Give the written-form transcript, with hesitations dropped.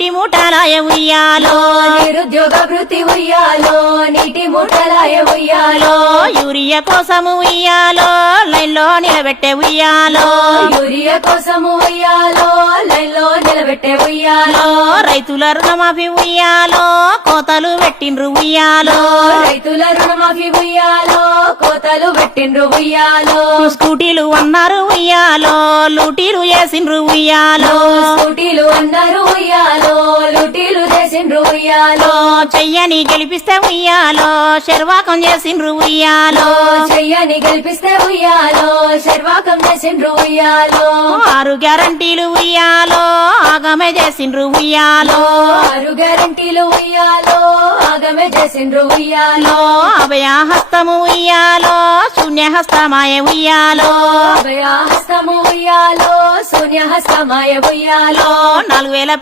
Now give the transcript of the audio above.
నీటి మూటలాయ ఉయ్యాలో నిరుద్యోగ వృత్తి ఉయ్యాలో నీటి మూటలాయ ఉయ్యాలో యూరియా కోసము ఉయ్యాలో లైన్లో నిలబెట్టే ఉయ్యాలో యూరియా కోసము ఉయ్యాలో లైన్లో నిలబెట్టే ఉయ్యాలో రైతుల రుణమాఫీ ఉయ్యాలో కోతలు పెట్టిండ్రు ఉయ్యాలో రైతుల రుణమాఫీ ఉయ్యాలో కోతలు పెట్టిండ్రు ఉయ్యాలో స్కూటీలు అన్నారు ఉయ్యాలో లూటీలు చేసిండ్రు ఉయ్యాలో స్కూటీలు అన్నారు ఉయ్యాలో లూటీలు చేసిండ్రు ఉయ్యాలో చెయ్యని గెలిపిస్తే ఉయ్యాలో శర్వాకం చేసిండ్రు ఉయ్యాలో చెయ్యని గెలిపిస్తే ఉయ్యాలో శర్వాకం చేసిండ్రు ఉయ్యాలో 6 గ్యారంటీలు ఉయ్యాలో ఆగమే చేసిండ్రు ఉయ్యాలో 6 గ్యారంటీలు ఉయ్యాలో ఆగమే చేసిండ్రు ఉయ్యాలో అభయహస్తము ఉయ్యాలో శూన్యహస్తమాయ ఉయ్యాలో అభయహస్తము ఉయ్యాలో శూన్యహస్తమాయ ఉయ్యాలో 4000